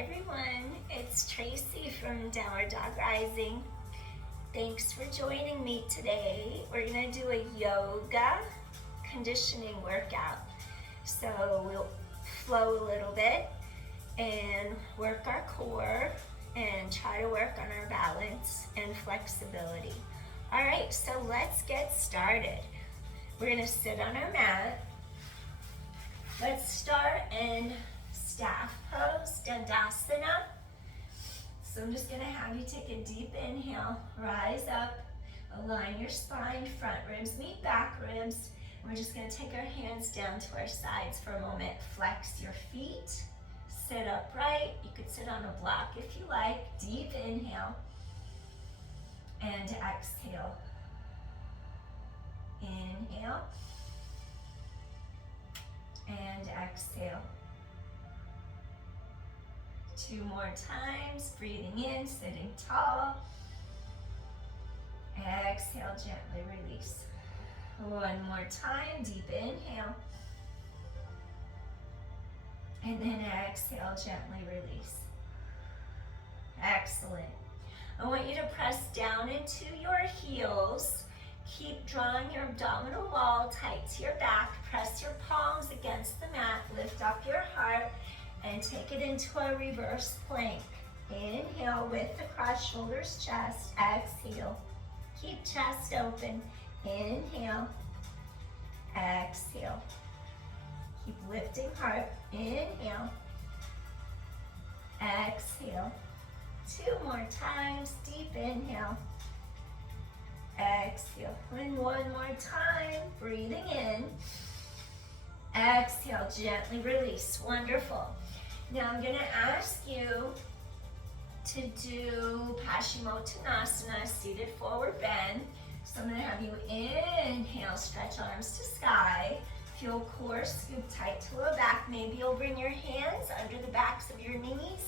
Hi everyone, it's Traci from Downward Dog Rising. Thanks for joining me today. We're gonna do a yoga conditioning workout. So we'll flow a little bit and work our core and try to work on our balance and flexibility. All right, so let's get started. We're gonna sit on our mat. Let's start in staff pose, Dandasana. So I'm just gonna have you take a deep inhale, rise up, align your spine, front ribs meet back ribs. We're just gonna take our hands down to our sides for a moment. Flex your feet, sit upright. You could sit on a block if you like. Deep inhale and exhale. Inhale and exhale. 2 more times, breathing in, sitting tall. Exhale, gently release. 1 more time, deep inhale. And then exhale, gently release. Excellent. I want you to press down into your heels. Keep drawing your abdominal wall tight to your back. Press your palms against the mat. Lift up your heart and take it into a reverse plank. Inhale, width across shoulders, chest. Exhale. Keep chest open. Inhale. Exhale. Keep lifting heart. Inhale. Exhale. 2 more times. Deep inhale. Exhale. And 1 more time. Breathing in. Exhale. Gently release. Wonderful. Now I'm going to ask you to do Paschimottanasana, seated forward bend. So I'm going to have you inhale, stretch arms to sky. Feel core scoop tight to low back. Maybe you'll bring your hands under the backs of your knees.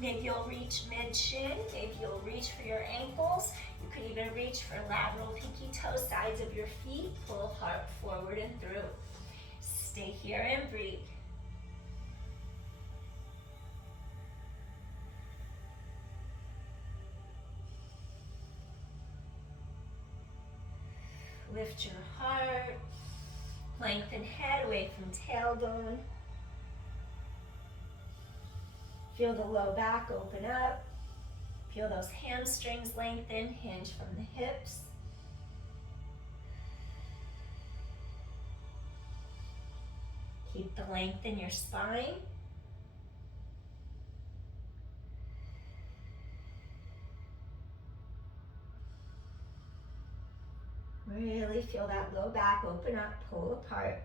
Maybe you'll reach mid-shin. Maybe you'll reach for your ankles. You could even reach for lateral pinky toe sides of your feet. Pull heart forward and through. Stay here and breathe. Lift your heart, lengthen head away from tailbone. Feel the low back open up. Feel those hamstrings lengthen, hinge from the hips. Keep the length in your spine. Really feel that low back open up, pull apart.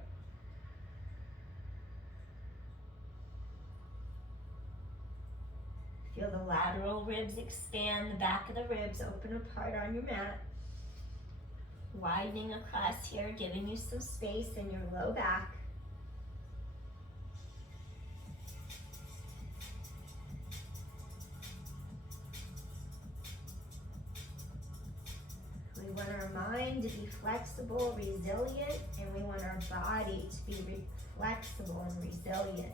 Feel the lateral ribs expand, the back of the ribs open apart on your mat. Widening across here, giving you some space in your low back. We want our mind to be flexible, resilient, and we want our body to be flexible and resilient,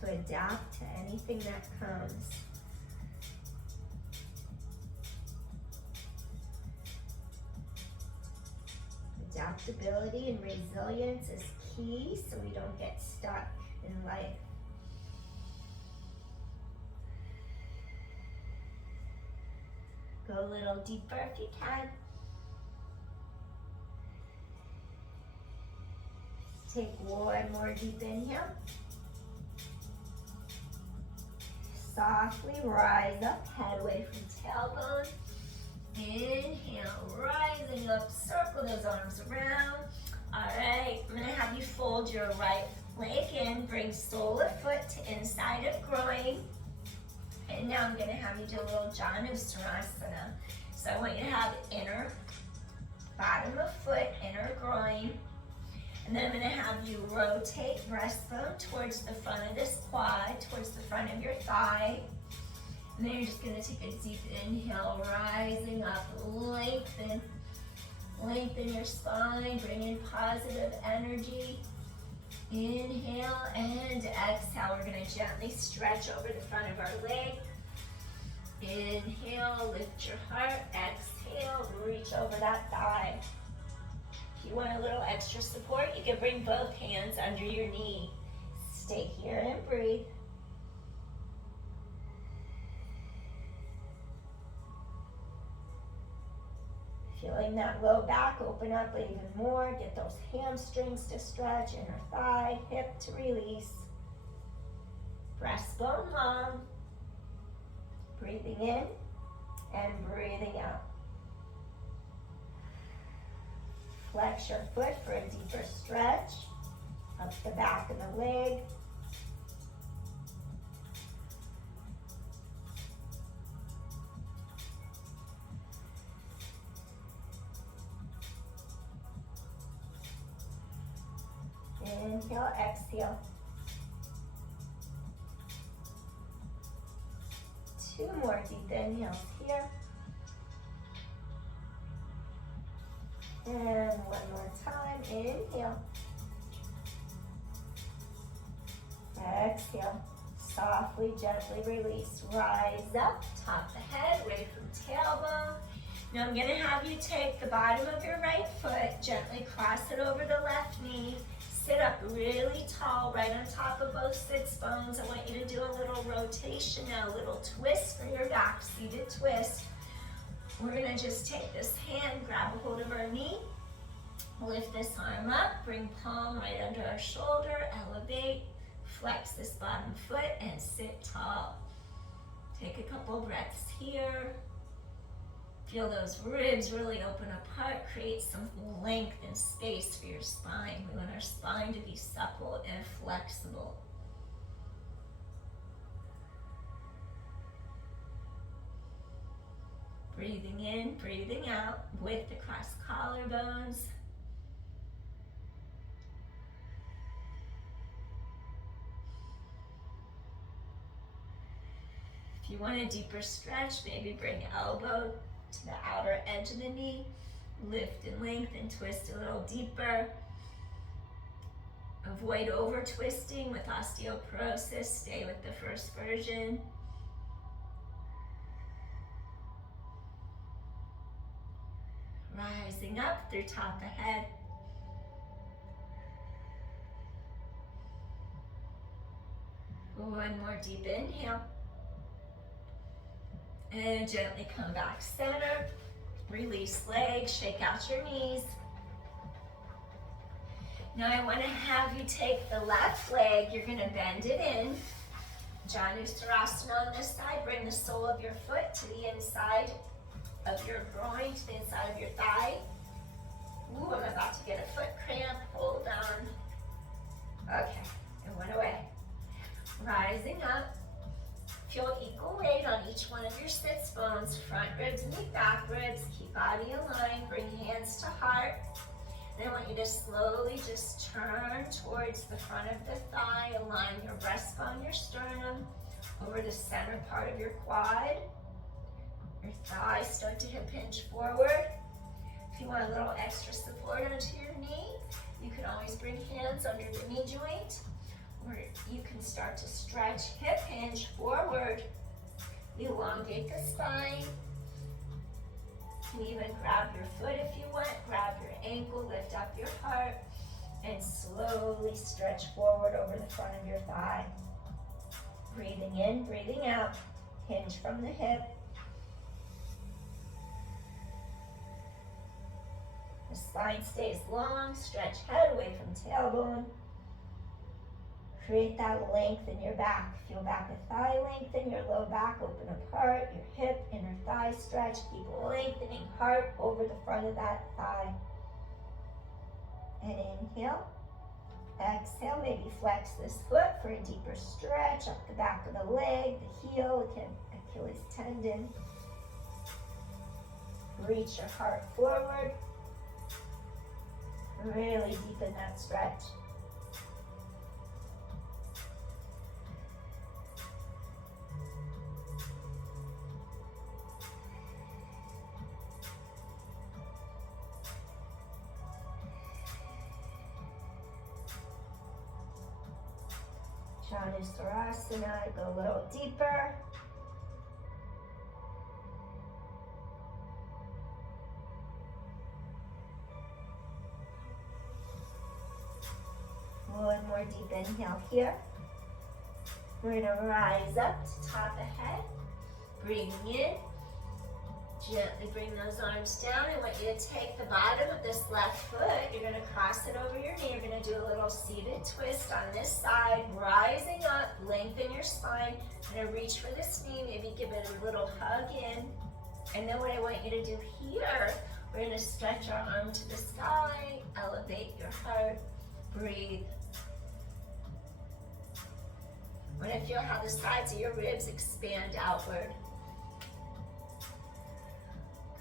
to adapt to anything that comes. Adaptability and resilience is key so we don't get stuck in life. Go a little deeper if you can. Take 1 more deep inhale. Softly rise up, head away from tailbone. Inhale, rising up, circle those arms around. All right, I'm gonna have you fold your right leg in, bring sole of foot to inside of groin. And now I'm gonna have you do a little Janusarasana. So I want you to have inner bottom of foot, inner groin. And then I'm gonna have you rotate breastbone towards the front of this quad, towards the front of your thigh. And then you're just gonna take a deep inhale, rising up, lengthen. Lengthen your spine, bring in positive energy. Inhale and exhale. We're going to gently stretch over the front of our leg. Inhale, lift your heart. Exhale, reach over that thigh. If you want a little extra support, you can bring both hands under your knee. Stay here and breathe. Feeling that low back open up even more. Get those hamstrings to stretch, inner thigh, hip to release. Breastbone long. Breathing in and breathing out. Flex your foot for a deeper stretch. Up the back of the leg. Inhale, exhale. 2 more deep inhales here. And 1 more time. Inhale. Exhale. Softly, gently release. Rise up, top the head, away from tailbone. Now I'm going to have you take the bottom of your right foot, gently cross it over the left knee. Sit up really tall, right on top of both sits bones. I want you to do a little rotation now, a little twist for your back, seated twist. We're gonna just take this hand, grab a hold of our knee, lift this arm up, bring palm right under our shoulder, elevate, flex this bottom foot, and sit tall. Take a couple breaths here. Feel those ribs really open apart, create some length and space for your spine. We want our spine to be supple and flexible. Breathing in, breathing out, width across collarbones. If you want a deeper stretch, maybe bring elbow to the outer edge of the knee, lift and lengthen, twist a little deeper. Avoid over twisting with osteoporosis, stay with the first version. Rising up through top of head. One more deep inhale. And gently come back center. Release legs, shake out your knees. Now I want to have you take the left leg, you're going to bend it in. Janusarasana on this side, bring the sole of your foot to the inside of your groin, to the inside of your thigh. Ooh, I'm about to get a foot cramp, hold on. Okay, it went away. Rising up. Feel equal weight on each one of your sits bones, front ribs meet back ribs, keep body aligned, bring hands to heart. Then I want you to slowly just turn towards the front of the thigh, align your breastbone, your sternum, over the center part of your quad. Your thighs start to hip hinge forward. If you want a little extra support onto your knee, you can always bring hands under the knee joint. Or you can start to stretch, hip hinge forward, elongate the spine. You can even grab your foot if you want, grab your ankle, lift up your heart, and slowly stretch forward over the front of your thigh. Breathing in, breathing out, hinge from the hip. The spine stays long, stretch head away from tailbone. Create that length in your back. Feel back of thigh lengthen, your low back open apart, your hip, inner thigh stretch. Keep lengthening heart over the front of that thigh. And inhale. Exhale, maybe flex this foot for a deeper stretch up the back of the leg, the heel, Achilles tendon. Reach your heart forward. Really deepen that stretch. Chanusarasana, go a little deeper. One more deep inhale here. We're gonna rise up to top of head. Breathing in. Gently bring those arms down. I want you to take the bottom of this left foot. You're going to cross it over your knee. You're going to do a little seated twist on this side. Rising up, lengthen your spine. I'm going to reach for this knee. Maybe give it a little hug in. And then what I want you to do here, we're going to stretch our arm to the sky. Elevate your heart. Breathe. I want to feel how the sides of your ribs expand outward.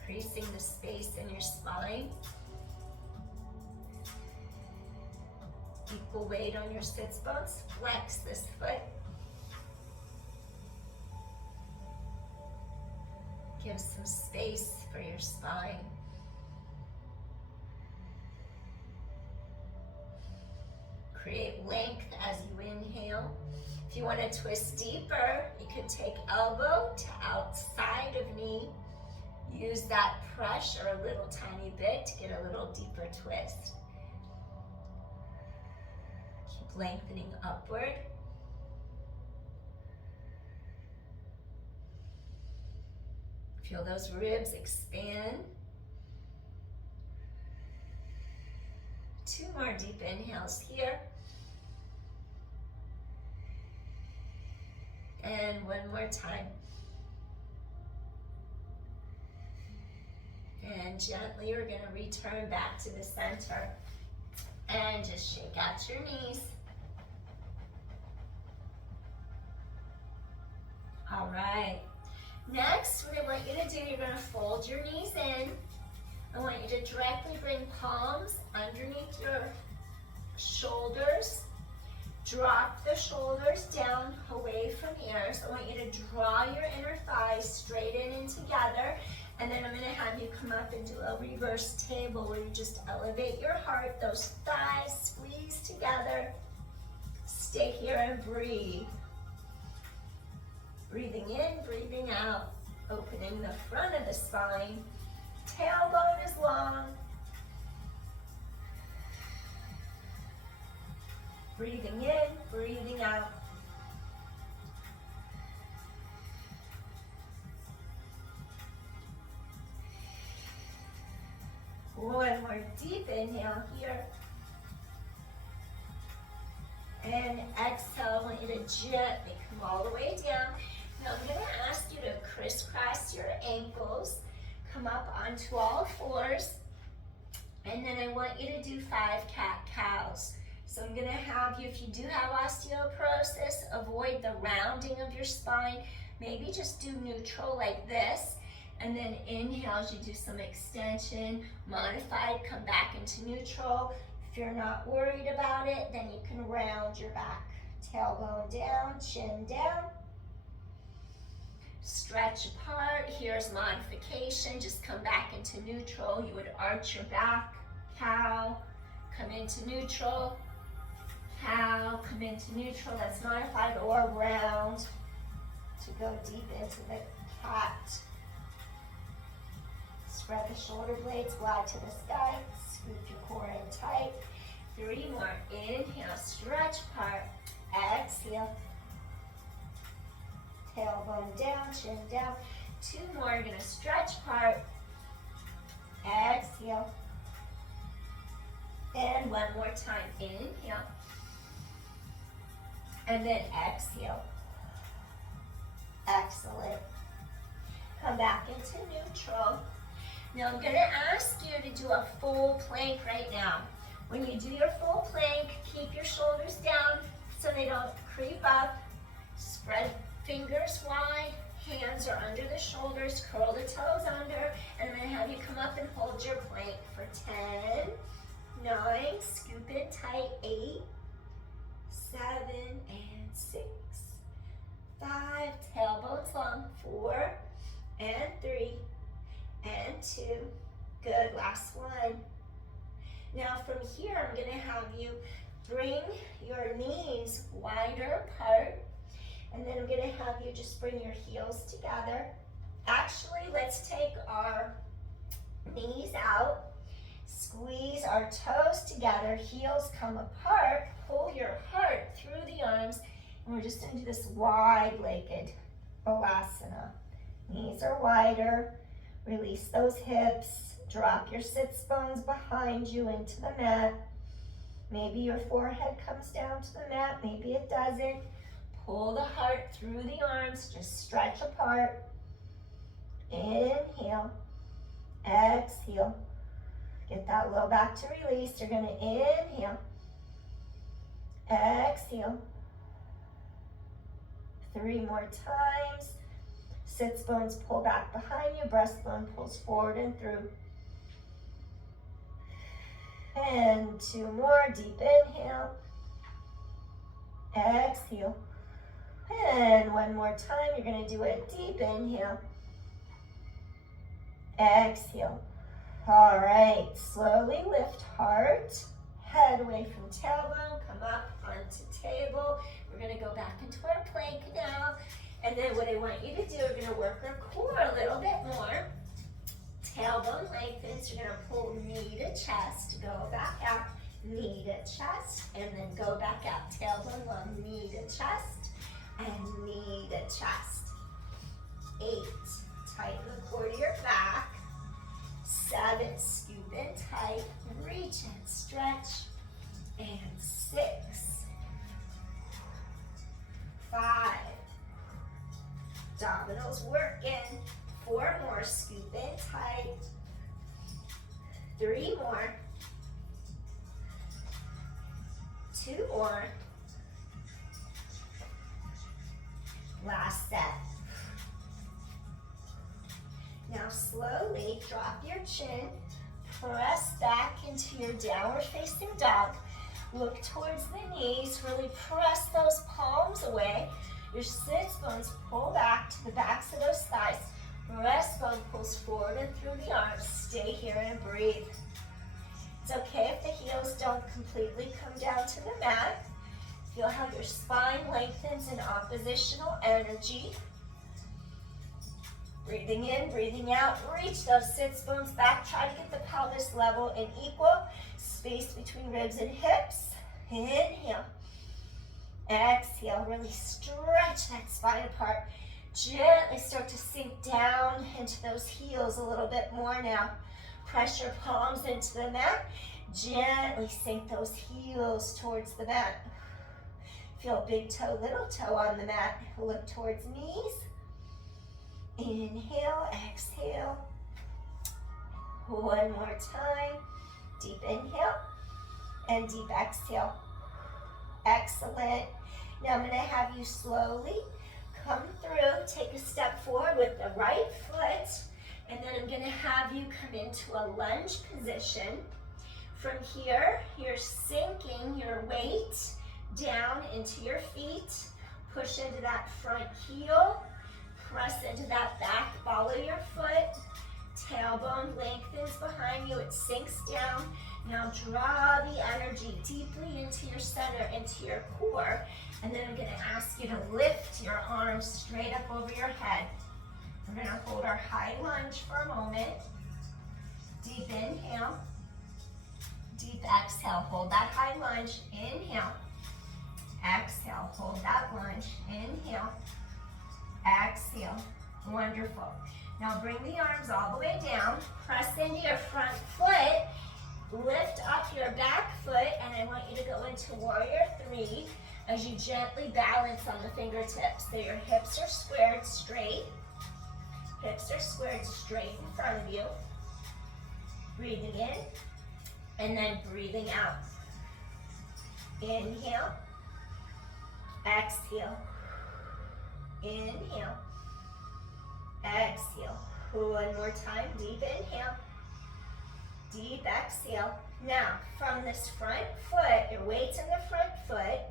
Increasing the space in your spine. Equal weight on your sits bones. Flex this foot. Give some space for your spine. Create length as you inhale. If you want to twist deeper, you can take elbow to outside of knee. Use that pressure a little tiny bit to get a little deeper twist. Keep lengthening upward. Feel those ribs expand. 2 more deep inhales here. And 1 more time. And gently we're going to return back to the center and just shake out your knees. All right. Next, what I want you to do, you're going to fold your knees in. I want you to directly bring palms underneath your shoulders. Drop the shoulders down away from here. So I want you to draw your inner thighs straight in and together. And then I'm going to have you come up and do a reverse table where you just elevate your heart, those thighs squeeze together. Stay here and breathe. Breathing in, breathing out, opening the front of the spine. Tailbone is long. Breathing in, breathing out. One more deep inhale here. And exhale, I want you to gently come all the way down. Now I'm going to ask you to crisscross your ankles, come up onto all fours, and then I want you to do 5 cat-cows. So I'm going to have you, if you do have osteoporosis, avoid the rounding of your spine. Maybe just do neutral like this. And then inhale as you do some extension. Modified, come back into neutral. If you're not worried about it, then you can round your back. Tailbone down, chin down. Stretch apart. Here's modification. Just come back into neutral. You would arch your back. Cow. Come into neutral. Cow. Come into neutral. That's modified. Or round to go deep into the cat. Spread the shoulder blades wide to the sky. Scoop your core in tight. 3 more. Inhale, stretch apart. Exhale. Tailbone down, chin down. 2 more. You're going to stretch apart. Exhale. And 1 more time. Inhale. And then exhale. Excellent. Come back into neutral. Now I'm going to ask you to do a full plank right now. When you do your full plank, keep your shoulders down so they don't creep up. Spread fingers wide, hands are under the shoulders, curl the toes under, and I'm going to have you come up and hold your plank for 10, 9, scoop in tight, 8, 7, and 6, 5, tailbones long, 4, and 3, and 2. Good, last one. Now from here, I'm going to have you Bring your knees wider apart, and then I'm gonna have you just bring your heels together. Actually, let's take our knees out, squeeze our toes together, heels come apart, pull your heart through the arms, and we're just gonna do this wide-legged balasana. Knees are wider, release those hips, drop your sits bones behind you into the mat. Maybe your forehead comes down to the mat, maybe it doesn't. Pull the heart through the arms, just stretch apart. Inhale, exhale. Get that low back to release. You're gonna inhale, exhale. 3 more times. Sits bones pull back behind you, breastbone pulls forward and through. And 2 more, deep inhale, exhale. And 1 more time, you're gonna do a deep inhale, exhale. All right, slowly lift heart, head away from tailbone, come up onto table. We're gonna go back into our plank now. And then what I want you to do, we're gonna work our core a little bit more. Tailbone lengthens, you're gonna pull knee to chest, go back out, knee to chest, and then go back out. Tailbone long, knee to chest, and knee to chest. 8, tighten the core to your back. 7, scoop in tight, reach and stretch. And 6, 5, abdominals working. 4 more, scoop in tight. 3 more. 2 more. Last set. Now slowly drop your chin, press back into your downward facing dog. Look towards the knees, really press those palms away. Your sits bones pull back to the backs of those thighs. Breastbone pulls forward and through the arms. Stay here and breathe. It's okay if the heels don't completely come down to the mat. Feel how your spine lengthens in oppositional energy. Breathing in, breathing out. Reach those sits bones back. Try to get the pelvis level and equal. Space between ribs and hips. Inhale. Exhale. Really stretch that spine apart. Gently start to sink down into those heels a little bit more now. Press your palms into the mat. Gently sink those heels towards the mat. Feel big toe, little toe on the mat. Look towards knees. Inhale, exhale. 1 more time. Deep inhale and deep exhale. Excellent. Now I'm going to have you slowly come through, take a step forward with the right foot, and then I'm going to have you come into a lunge position. From here, you're sinking your weight down into your feet. Push into that front heel. Press into that back ball of your foot. Tailbone lengthens behind you. It sinks down. Now draw the energy deeply into your center, into your core. And then I'm going to ask you to lift your arms straight up over your head. We're going to hold our high lunge for a moment. Deep inhale. Deep exhale. Hold that high lunge. Inhale. Exhale. Hold that lunge. Inhale. Exhale. Wonderful. Now bring the arms all the way down. Press into your front foot. Lift up your back foot, and I want you to go into warrior 3 as you gently balance on the fingertips. So your hips are squared straight. Hips are squared straight in front of you. Breathing in, and then breathing out. Inhale. Exhale. Inhale. Exhale. 1 more time. Deep inhale. Deep exhale. Now, from this front foot, your weight's in the front foot.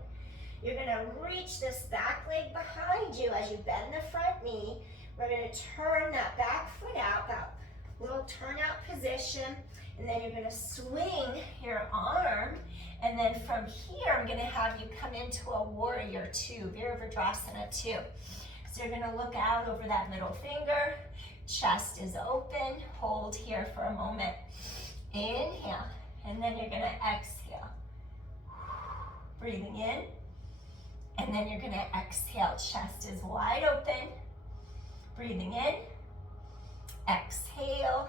You're going to reach this back leg behind you as you bend the front knee. We're going to turn that back foot out, that little turnout position. And then you're gonna swing your arm, and then from here, I'm gonna have you come into a warrior two, Virabhadrasana two. So you're gonna look out over that middle finger, chest is open, hold here for a moment. Inhale, and then you're gonna exhale. Breathing in, and then you're gonna exhale, chest is wide open. Breathing in, exhale.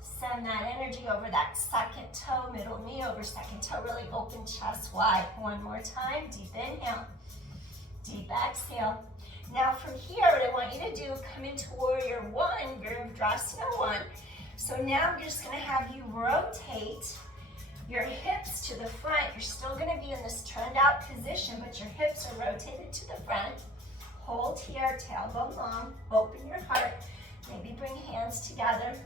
Send that energy over that second toe, middle knee over second toe, really open chest wide. One more time, deep inhale, deep exhale. Now from here, what I want you to do, come into warrior one, Virabhadrasana one. So now I'm just gonna have you rotate your hips to the front. You're still gonna be in this turned out position, but your hips are rotated to the front. Hold here, tailbone long, open your heart. Maybe bring hands together.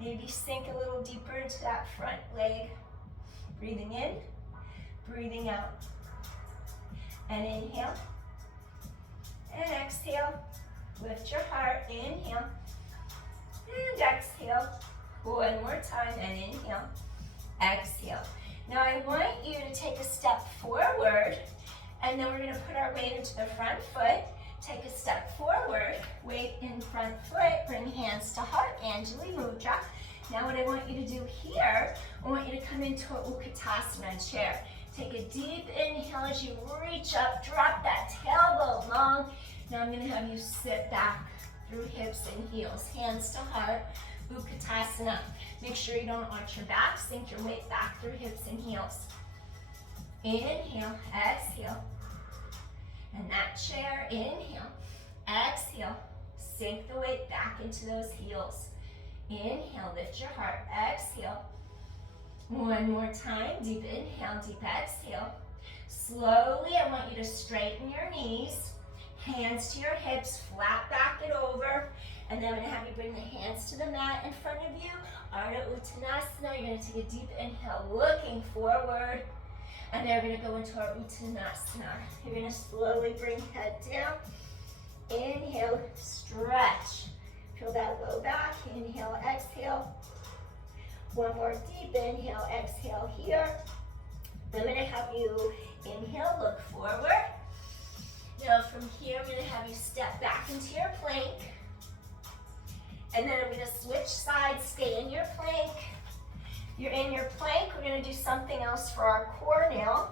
Maybe sink a little deeper into that front leg. Breathing in, breathing out. And inhale, and exhale. Lift your heart, inhale, and exhale. One more time, and inhale, exhale. Now I want you to take a step forward, and then we're gonna put our weight into the front foot. Take a step forward, weight in front foot, bring hands to heart, Anjali Mudra. Now what I want you to do here, I want you to come into a Utkatasana chair. Take a deep inhale as you reach up, drop that tailbone long. Now I'm gonna have you sit back through hips and heels, hands to heart, Utkatasana. Make sure you don't arch your back, sink your weight back through hips and heels. Inhale, exhale. And that chair, inhale, exhale. Sink the weight back into those heels. Inhale, lift your heart, exhale. One more time, deep inhale, deep exhale. Slowly, I want you to straighten your knees, hands to your hips, flat back it over, and then I'm gonna have you bring the hands to the mat in front of you. Ardha Uttanasana, you're gonna take a deep inhale, looking forward, and then we're gonna go into our Uttanasana. You're gonna slowly bring head down, inhale, stretch. Feel that low back, inhale, exhale. One more deep inhale, exhale here. I'm gonna have you inhale, look forward. Now from here, I'm gonna have you step back into your plank. And then I'm gonna switch sides, stay in your plank. You're in your plank, we're gonna do something else for our core now.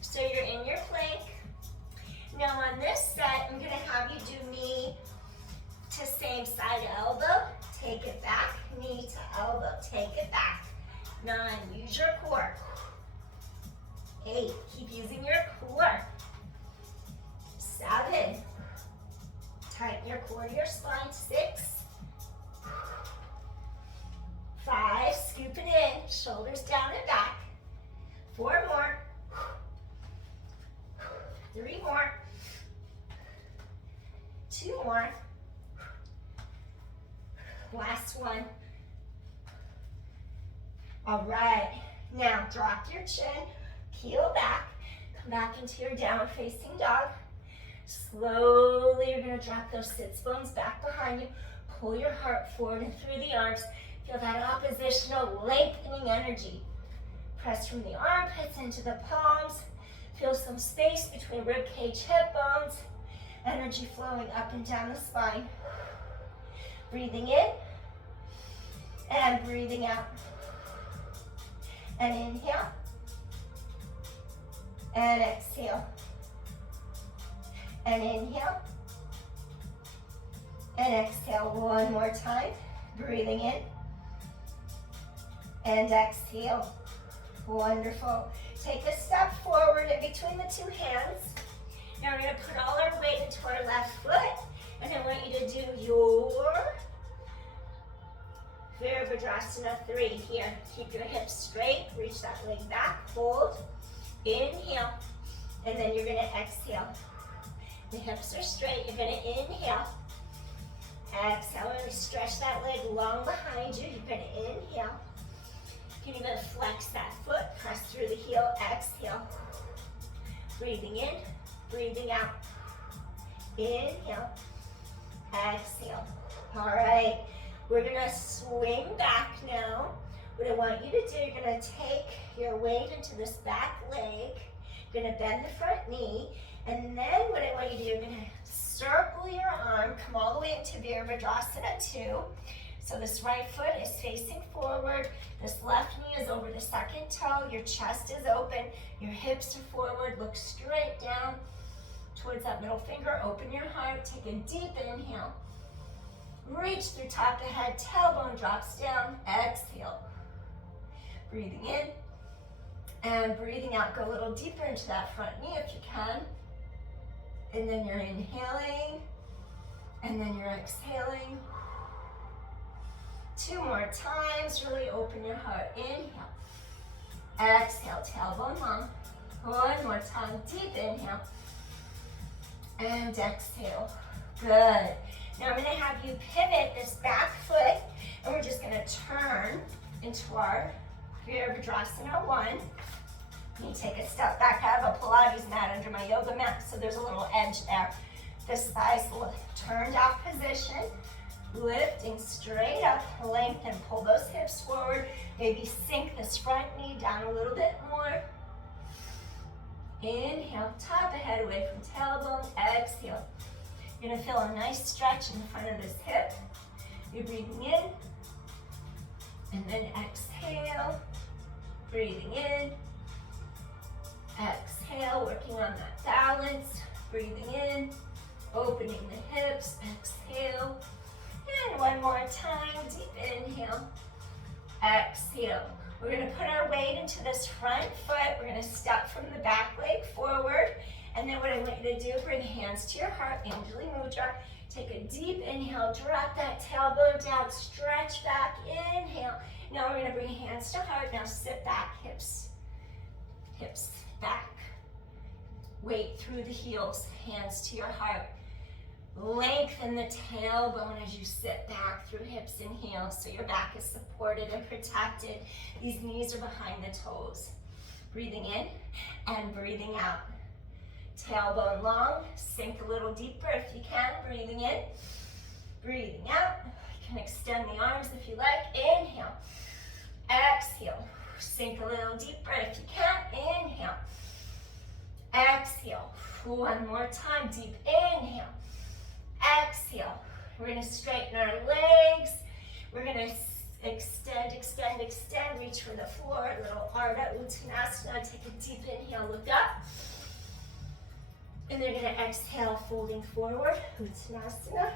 So you're in your plank. Now on this set, I'm gonna have you do knee to same side elbow, take it back, knee to elbow, take it back. 9, use your core. 8, keep using your core. 7, tighten your core to your spine. 6, 5, scoop it in, shoulders down and back. 4 more. 3 more. 2 more. Last one. All right, now drop your chin, peel back, come back into your down facing dog. Slowly, you're gonna drop those sits bones back behind you, pull your heart forward and through the arms. Feel that oppositional lengthening energy. Press from the armpits into the palms. Feel some space between rib cage, hip bones. Energy flowing up and down the spine. Breathing in and breathing out. And inhale and exhale. And inhale and exhale. One more time. Breathing in and exhale. Wonderful. Take a step forward in between the two hands. Now we're going to put all our weight into our left foot, and I want you to do your Virabhadrasana 3 here. Keep your hips straight, reach that leg back, hold, inhale, and then you're going to exhale. The hips are straight, you're going to inhale, exhale, really stretch that leg long behind you. You're going to inhale. You can even flex that foot, press through the heel, exhale. Breathing in, breathing out. Inhale, exhale. All right, we're gonna swing back now. What I want you to do, you're gonna take your weight into this back leg. You're gonna bend the front knee, and then what I want you to do, you're gonna circle your arm, come all the way into Virabhadrasana 2. So this right foot is facing forward, this left knee is over the second toe, your chest is open, your hips are forward, look straight down towards that middle finger, open your heart, take a deep inhale. Reach through top of the head, tailbone drops down, exhale. Breathing in and breathing out. Go a little deeper into that front knee if you can. And then you're inhaling, and then you're exhaling. 2 more times, really open your heart. Inhale, exhale, tailbone long. 1 more time, deep inhale, and exhale. Good. Now I'm gonna have you pivot this back foot, and we're just gonna turn into our Virabhadrasana 1. You take a step back. I have a Pilates mat under my yoga mat, so there's a little edge there. This thigh's turned out position, lifting straight up, lengthen, pull those hips forward. Maybe sink this front knee down a little bit more. Inhale, top of head away from tailbone, exhale. You're gonna feel a nice stretch in the front of this hip. You're breathing in, and then exhale. Breathing in, exhale, working on that balance. Breathing in, opening the hips, exhale. And 1 more time, deep inhale, exhale. We're gonna put our weight into this front foot. We're gonna step from the back leg forward. And then what I want you to do, bring hands to your heart, Anjali Mudra. Take a deep inhale, drop that tailbone down, stretch back, inhale. Now we're gonna bring hands to heart. Now sit back, hips back. Weight through the heels, hands to your heart. Lengthen the tailbone as you sit back through hips and heels so your back is supported and protected. These knees are behind the toes. Breathing in and breathing out. Tailbone long, sink a little deeper if you can. Breathing in, breathing out. You can extend the arms if you like. Inhale, exhale. Sink a little deeper if you can. Inhale, exhale. 1 more time, deep inhale, exhale. We're gonna straighten our legs. We're gonna extend, extend, extend. Reach for the floor, little Ardha Uttanasana. Take a deep inhale, look up. And then you're gonna exhale, folding forward, Uttanasana.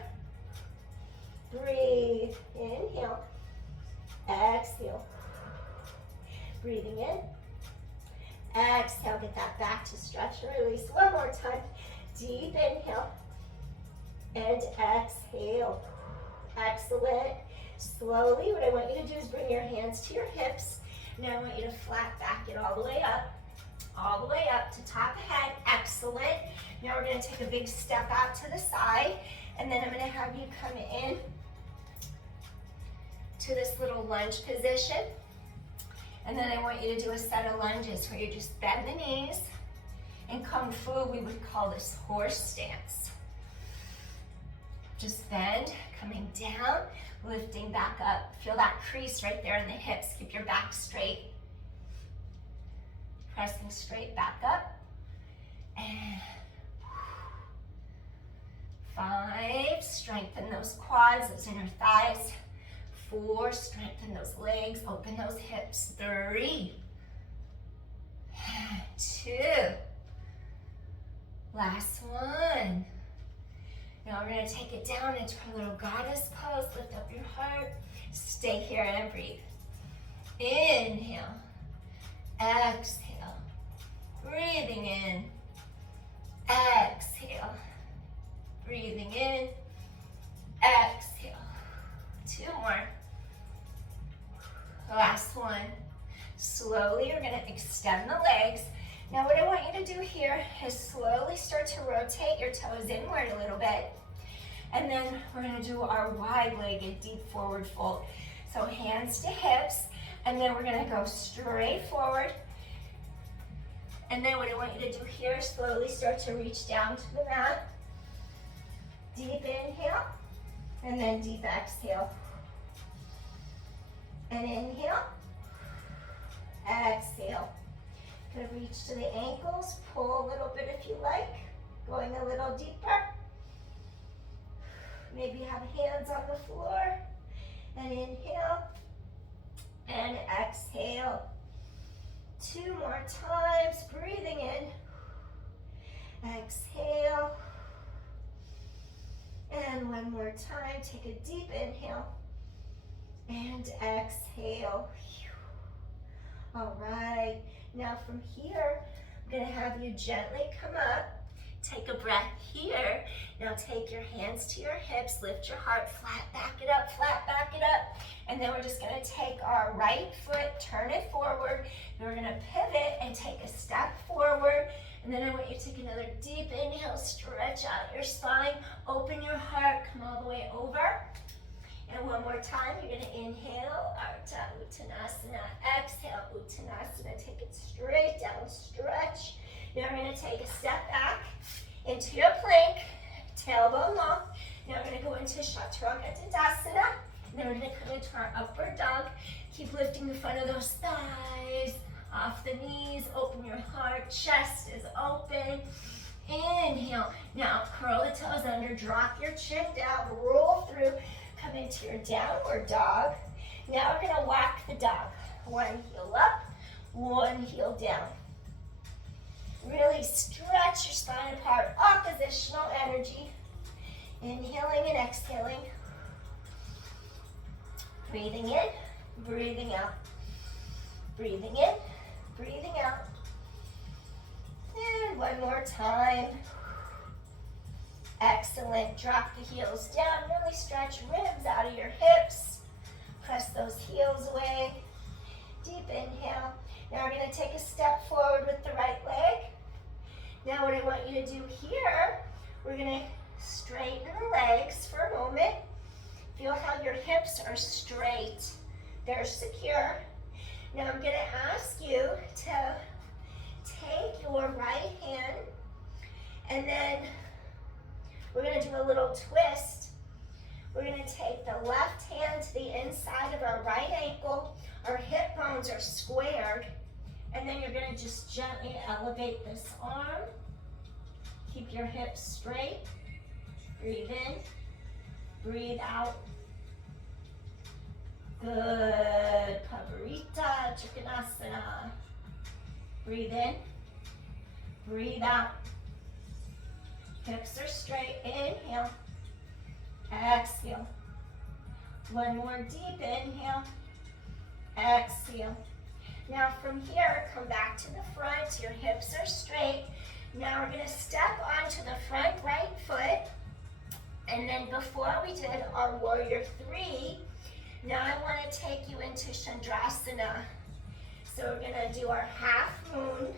Breathe, inhale, exhale. Breathing in, exhale, get that back to stretch and release. 1 more time, deep inhale, and exhale. Excellent. Slowly, what I want you to do is bring your hands to your hips. Now I want you to flat back it all the way up to top of head. Excellent. Now we're gonna take a big step out to the side, and then I'm gonna have you come in to this little lunge position. And then I want you to do a set of lunges where you just bend the knees. In Kung Fu, we would call this horse stance. Just bend, coming down, lifting back up. Feel that crease right there in the hips. Keep your back straight. Pressing straight back up. And 5, strengthen those quads, those inner thighs. 4, strengthen those legs, open those hips. 3, 2, last one. Now we're gonna take it down into our little goddess pose. Lift up your heart, stay here and breathe. Inhale, exhale, breathing in, exhale, breathing in, exhale. 2 more. Last one. Slowly, you're gonna extend the legs. Now what I want you to do here is slowly start to rotate your toes inward a little bit. And then we're gonna do our wide-legged deep forward fold. So hands to hips, and then we're gonna go straight forward. And then what I want you to do here is slowly start to reach down to the mat. Deep inhale, And then deep exhale. And inhale. Exhale. Gonna reach to the ankles. Pull a little bit if you like. Going a little deeper. Maybe have hands on the floor. And inhale. And exhale. 2 more times. Breathing in. Exhale. And 1 more time. Take a deep inhale. And exhale. All right. Now from here, I'm going to have you gently come up. Take a breath here. Now take your hands to your hips. Lift your heart. Flat back it up. Flat back it up. And then we're just going to take our right foot, turn it forward. And we're going to pivot and take a step forward. And then I want you to take another deep inhale. Stretch out your spine. Open your heart. Come all the way over. And 1 more time, you're going to inhale, Ardha Uttanasana. Exhale, Uttanasana. Take it straight down, stretch. Now we're going to take a step back into your plank, tailbone long. Now we're going to go into Chaturanga Dandasana. And then we're going to come into our upward dog. Keep lifting the front of those thighs, off the knees. Open your heart, chest is open. Inhale. Now curl the toes under, drop your chin down, roll through. Come into your downward dog. Now we're going to walk the dog. 1 heel up, 1 heel down. Really stretch your spine apart. Oppositional energy. Inhaling and exhaling. Breathing in, breathing out. Breathing in, breathing out. And 1 more time. Excellent. Drop the heels down. Really stretch ribs out of your hips. Press those heels away. Deep inhale. Now we're going to take a step forward with the right leg. Now what I want you to do here, we're going to straighten the legs for a moment. Feel how your hips are straight. They're secure. Now I'm going to ask you to take your right hand and then we're going to do a little twist. We're going to take the left hand to the inside of our right ankle. Our hip bones are squared. And then you're going to just gently elevate this arm. Keep your hips straight. Breathe in. Breathe out. Good. Pavarita Trikonasana. Breathe in. Breathe out. Hips are straight. Inhale. Exhale. 1 more deep inhale. Exhale. Now from here, come back to the front. Your hips are straight. Now we're going to step onto the front right foot. And then before we did our warrior 3, now I want to take you into Chandrasana. So we're going to do our half moon.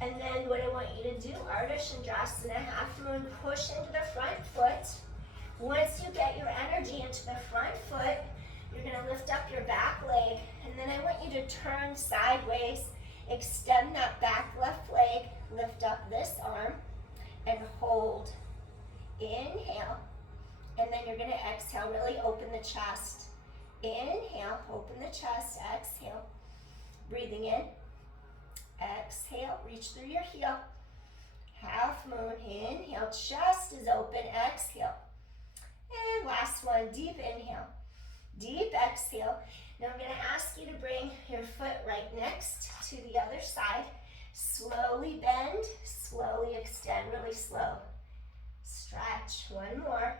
And then what I want you to do, Ardha Chandrasana, half moon, push into the front foot. Once you get your energy into the front foot, you're going to lift up your back leg. And then I want you to turn sideways, extend that back left leg, lift up this arm, and hold. Inhale. And then you're going to exhale, really open the chest. Inhale, open the chest, exhale. Breathing in. Exhale, reach through your heel. Half moon, inhale, chest is open, exhale. And last one, deep inhale, deep exhale. Now I'm going to ask you to bring your foot right next to the other side. Slowly bend, slowly extend, really slow. Stretch, 1 more.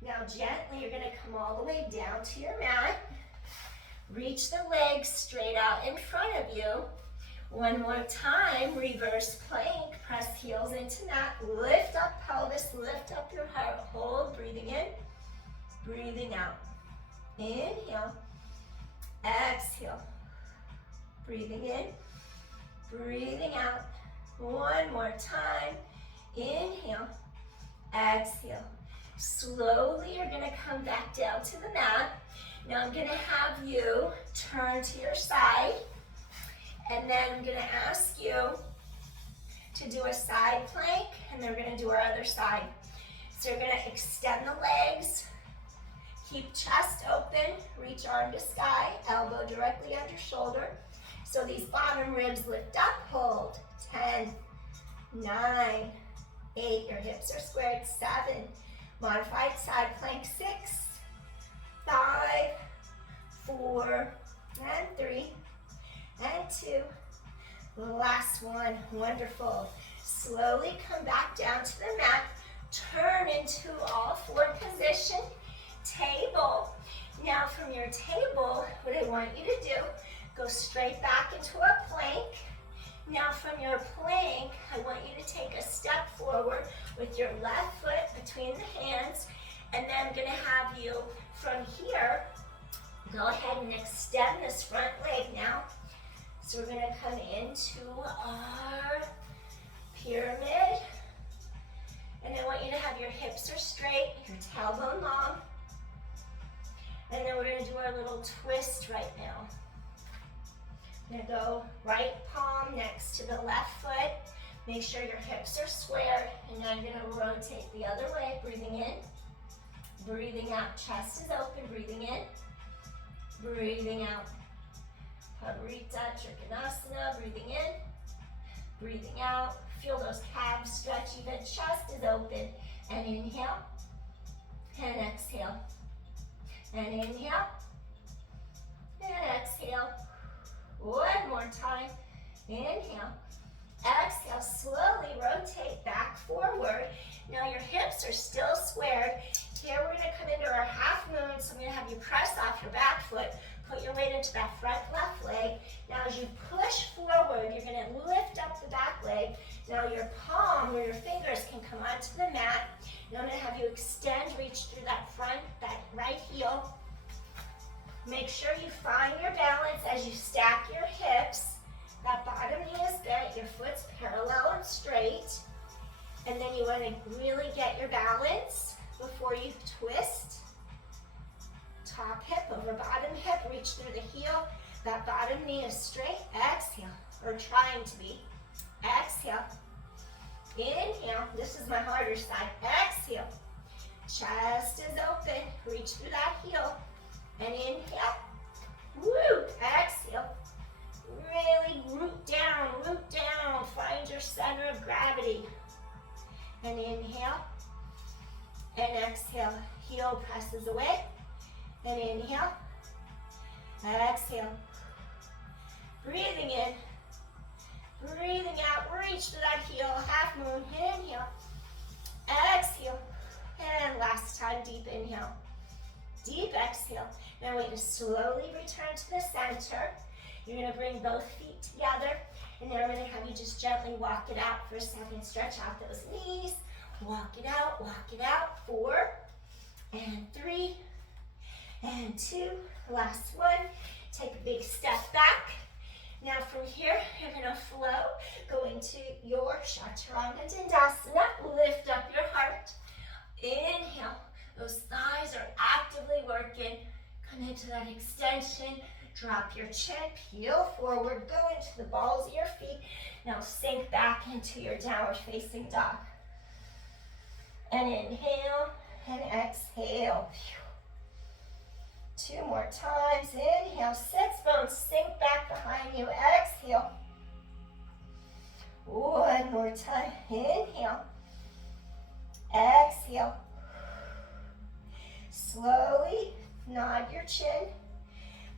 Now gently, you're going to come all the way down to your mat. Reach the legs straight out in front of you. 1 more time, reverse plank, press heels into mat, lift up pelvis, lift up your heart, hold, breathing in, breathing out. Inhale, exhale, breathing in, breathing out. 1 more time, inhale, exhale. Slowly, you're gonna come back down to the mat. Now I'm gonna have you turn to your side. And then I'm going to ask you to do a side plank, and then we're going to do our other side. So you're gonna extend the legs, keep chest open, reach arm to sky, elbow directly under shoulder. So these bottom ribs lift up, hold. 10, 9, 8, your hips are squared. 7, modified side plank. 6, 5, 4, and 3, and 2. Last one, wonderful. Slowly come back down to the mat. Turn into all four position, table. Now from your table, what I want you to do, go straight back into a plank. Now from your plank, I want you to take a step forward with your left foot between the hands, and then I'm gonna have you from here, go ahead and extend this front leg now. So we're gonna come into our pyramid. And I want you to have your hips are straight, your tailbone long. And then we're gonna do our little twist right now. I'm gonna go right palm next to the left foot. Make sure your hips are squared. And now you're gonna rotate the other way, breathing in, breathing out. Chest is open, breathing in, breathing out. Pavarita, Trikonasana, breathing in, breathing out. Feel those calves stretch, even chest is open. And inhale, and exhale. And inhale, and exhale. One more time. Inhale, exhale. Slowly rotate back forward. Now your hips are still squared. Here we're gonna come into our half moon. So I'm gonna have you press off your back foot. Put your weight into that front left leg. Now as you push forward, you're gonna lift up the back leg. Now your palm or your fingers can come onto the mat. Now I'm gonna have you extend, reach through that front, that right heel. Make sure you find your balance as you stack your hips. That bottom knee is bent, your foot's parallel and straight. And then you wanna really get your balance before you twist. Top hip over bottom hip, reach through the heel. That bottom knee is straight. Exhale, or trying to be. Exhale. Inhale. This is my harder side. Exhale. Chest is open. Reach through that heel. And inhale. Woo. Exhale. Really root down, root down. Find your center of gravity. And inhale. And exhale. Heel presses away. And inhale, exhale, breathing in, breathing out, reach to that heel, half moon, inhale, exhale, and last time, deep inhale, deep exhale. Now we're going to slowly return to the center. You're going to bring both feet together, and then I'm going to have you just gently walk it out for a second. Stretch out those knees, walk it out, 4, and 3, and 2, last one. Take a big step back. Now from here, you're gonna flow, go into your Chaturanga Dandasana. Lift up your heart. Inhale, those thighs are actively working. Come into that extension, drop your chin, peel forward, go into the balls of your feet. Now sink back into your downward facing dog. And inhale, and exhale. 2 more times. Inhale, sits bones sink back behind you. Exhale. 1 more time. Inhale. Exhale. Slowly nod your chin.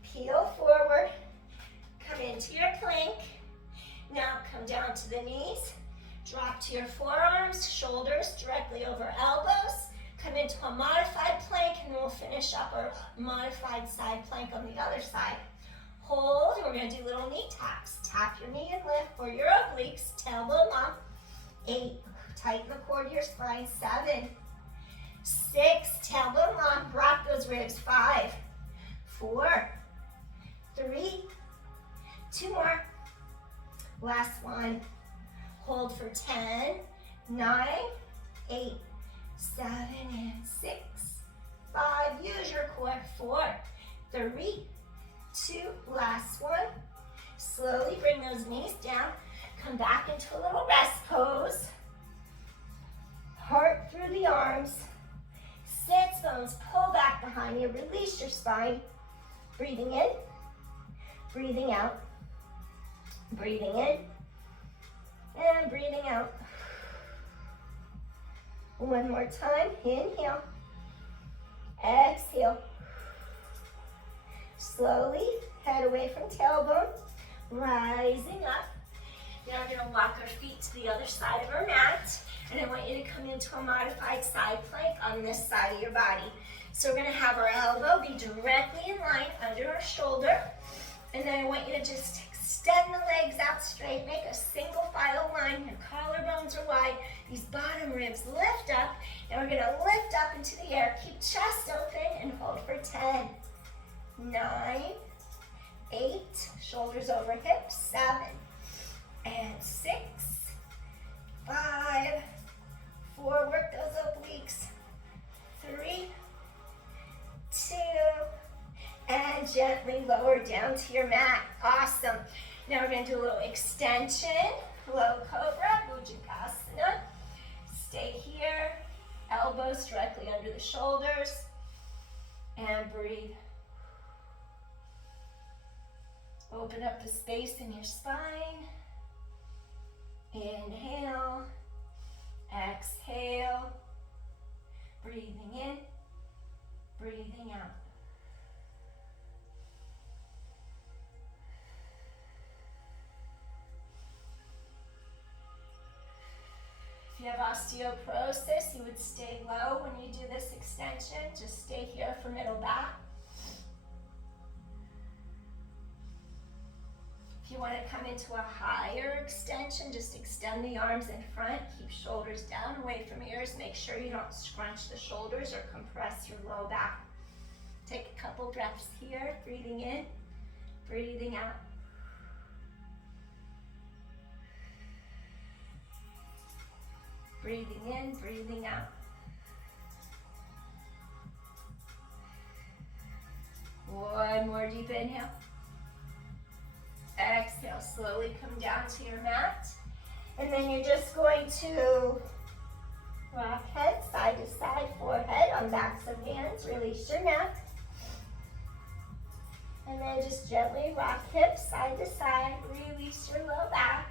Peel forward. Come into your plank. Now come down to the knees. Drop to your forearms, shoulders directly over elbows. Come into a modified plank, and then we'll finish up our modified side plank on the other side. Hold, and we're gonna do little knee taps. Tap your knee and lift for your obliques, tailbone long. 8, tighten the core of your spine. 7, 6, tailbone long, rock those ribs. 5, 4, 3, 2 more. Last one. Hold for 10, 9, 8, 7, and 6, 5, use your core. 4, 3, 2, last one. Slowly bring those knees down. Come back into a little rest pose. Heart through the the arms. Sits bones, pull back behind you, release your spine. Breathing in, breathing out. Breathing in, and breathing out. One more time, inhale. Exhale. Slowly, head away from tailbone, rising up. Now we're gonna walk our feet to the other side of our mat, and I want you to come into a modified side plank on this side of your body. So we're gonna have our elbow be directly in line under our shoulder, and then I want you to just extend the legs out straight, make a single file line, your collarbones are wide, these bottom ribs lift up, and we're gonna lift up into the air. Keep chest open and hold for 10, 9, 8, shoulders over hips, 7, and 6, 5, 4, work those obliques, 3, 2, and gently lower down to your mat. Awesome. Now we're going to do a little extension, low cobra, bhujangasana. Stay here, elbows directly under the shoulders, and breathe. Open up the space in your spine. Inhale, exhale, breathing in, breathing out. If you have osteoporosis, you would stay low when you do this extension. Just stay here for middle back. If you want to come into a higher extension, just extend the arms in front. Keep shoulders down, away from ears. Make sure you don't scrunch the shoulders or compress your low back. Take a couple breaths here, breathing in, breathing out. Breathing in, breathing out. One more deep inhale. Exhale, slowly come down to your mat. And then you're just going to rock head side to side, forehead on backs of hands. Release your neck. And then just gently rock hips side to side. Release your low back.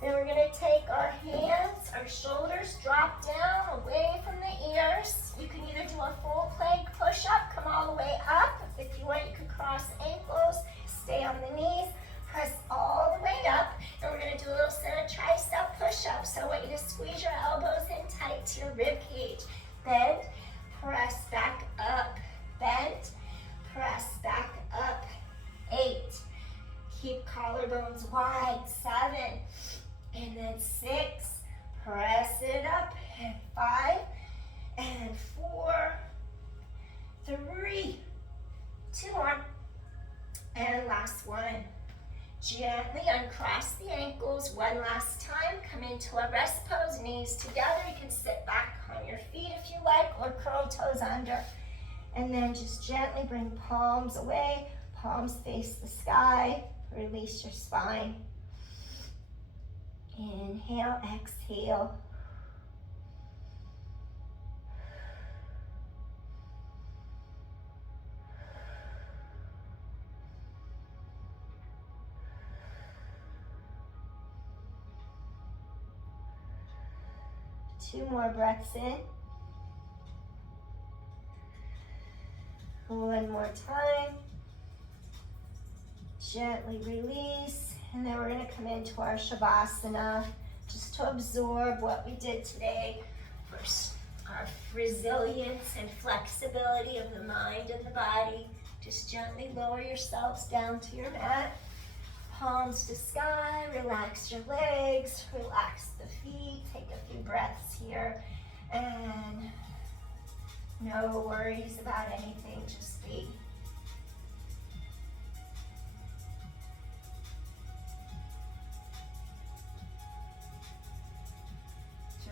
Then we're going to take our hands, our shoulders, drop down away from the ears. You can either do a full plank push-up, come all the way up. If you want, you could cross ankles, stay on the knees, press all the way up. And we're going to do a little center tricep push-up. So I want you to squeeze your elbows in tight to your rib cage. Bend, press back up. Bend, press back up. 8. Keep collarbones wide. 7. And then 6, press it up, and 5, and 4, 3, 2 more, and last one. Gently uncross the ankles one last time. Come into a rest pose, knees together. You can sit back on your feet if you like, or curl toes under. And then just gently bring palms away, palms face the sky. Release your spine. Inhale, exhale. Two more breaths in. One more time. Gently release. And then we're going to come into our Shavasana just to absorb what we did today. First, our resilience and flexibility of the mind and the body. Just gently lower yourselves down to your mat. Palms to sky, relax your legs, relax the feet, take a few breaths here, and no worries about anything, just be.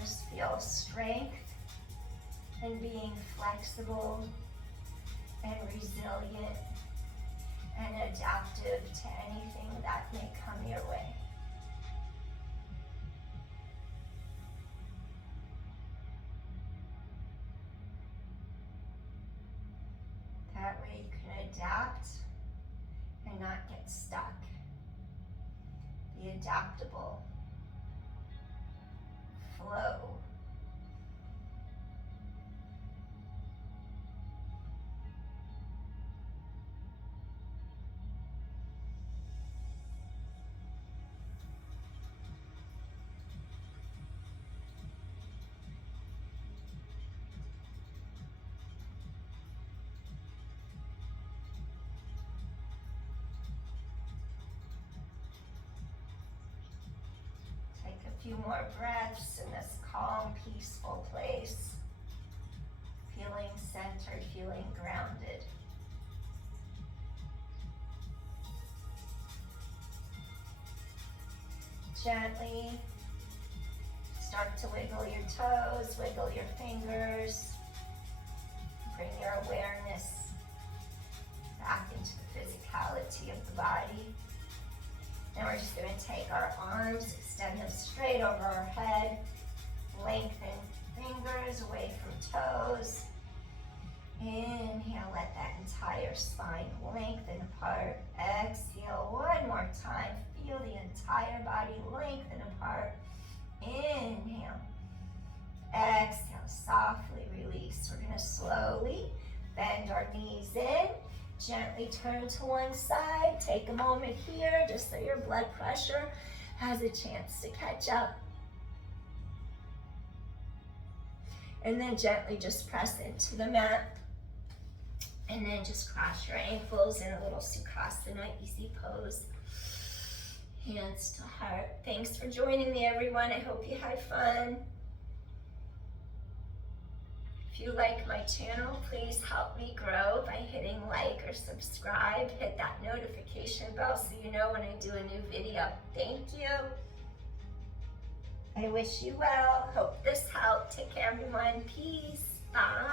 Just feel strength and being flexible and resilient and adaptive to anything that may come your way. That way you can adapt and not get stuck. Be adaptable. Flow. A few more breaths in this calm, peaceful place. Feeling centered, feeling grounded. Gently start to wiggle your toes, wiggle your fingers. Bring your awareness back into the physicality of the body. Now we're just going to take our arms, extend them straight over our head, lengthen fingers away from toes. Inhale, let that entire spine lengthen apart. Exhale, one more time. Feel the entire body lengthen apart. Inhale. Exhale, softly release. We're going to slowly bend our knees in. Gently turn to one side. Take a moment here just so your blood pressure has a chance to catch up. And then gently just press into the mat. And then just cross your ankles in a little Sukhasana, easy pose. Hands to heart. Thanks for joining me, everyone. I hope you had fun. If you like my channel, please help me grow by hitting like or subscribe. Hit that notification bell so you know when I do a new video. Thank you. I wish you well. Hope this helped. Take care, everyone. Peace. Bye.